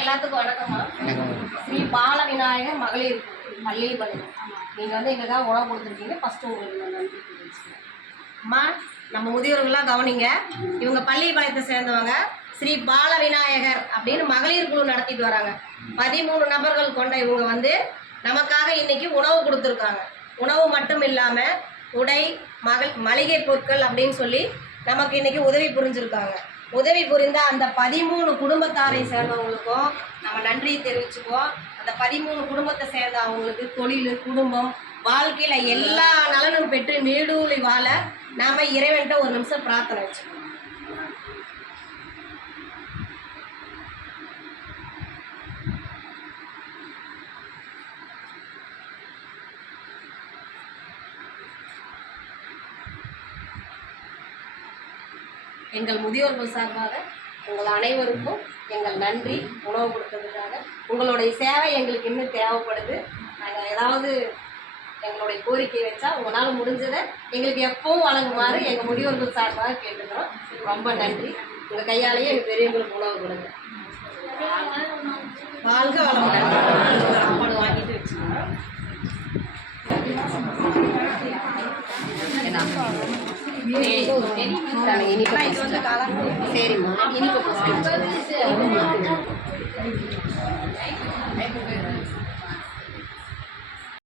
எல்லாத்துக்கும் வணக்கம்மா. ஸ்ரீ பால விநாயகர் மகளிர் பள்ளிப்பாளையம். நீங்கள் வந்து எங்களுக்காக உணவு கொடுத்துருக்கீங்க. ஃபஸ்ட்டு உங்களுக்கு நான் நன்றி தெரிவிச்சுக்கிறேன். அம்மா, நம்ம முதியோர்கள்லாம் கவனிங்க. இவங்க பள்ளிப்பாளையத்தை சேர்ந்தவங்க. ஸ்ரீ பால விநாயகர் அப்படின்னு மகளிர் குழு நடத்திட்டு வராங்க. 13 நபர்கள் கொண்ட இவங்க வந்து நமக்காக இன்னைக்கு உணவு கொடுத்துருக்காங்க. உணவு மட்டும் இல்லாமல் உடை, மளிகை பொருட்கள் அப்படின்னு சொல்லி நமக்கு இன்னைக்கு உதவி புரிஞ்சிருக்காங்க. உதவி புரிந்த அந்த 13 குடும்பத்தாரை சேர்ந்தவங்களுக்கும் நம்ம நன்றி தெரிவிச்சுக்குவோம். அந்த 13 குடும்பத்தை சேர்ந்த அவங்களுக்கு தொழில், குடும்பம், வாழ்க்கையில் எல்லா நலனும் பெற்று நீடூழி வாழ நாம் இறைவன்கிட்ட ஒரு நிமிஷம் பிரார்த்தனை வச்சுக்கோம். எங்கள் முதியோர்கள் சார்பாக உங்கள் அனைவருக்கும் எங்கள் நன்றி. உணவு கொடுத்ததுக்காக உங்களுடைய சேவை எங்களுக்கு இன்னும் தேவைப்படுது. நாங்கள் ஏதாவது எங்களுடைய கோரிக்கை வச்சா உங்களால் முடிஞ்சதை எங்களுக்கு எப்பவும் வழங்குமாறு எங்கள் முதியோர்கள் சார்பாக கேட்டுக்கிறோம். ரொம்ப நன்றி. உங்கள் கையாலேயே எங்கள் பெரியவங்களுக்கு உணவு கொடுங்க. வாழ்க வளமுடன். சாப்பாடு வாங்கிட்டு வச்சுக்கோங்க. இனிப்பா இது வந்து காலம். சரிம்மா, இனிப்பு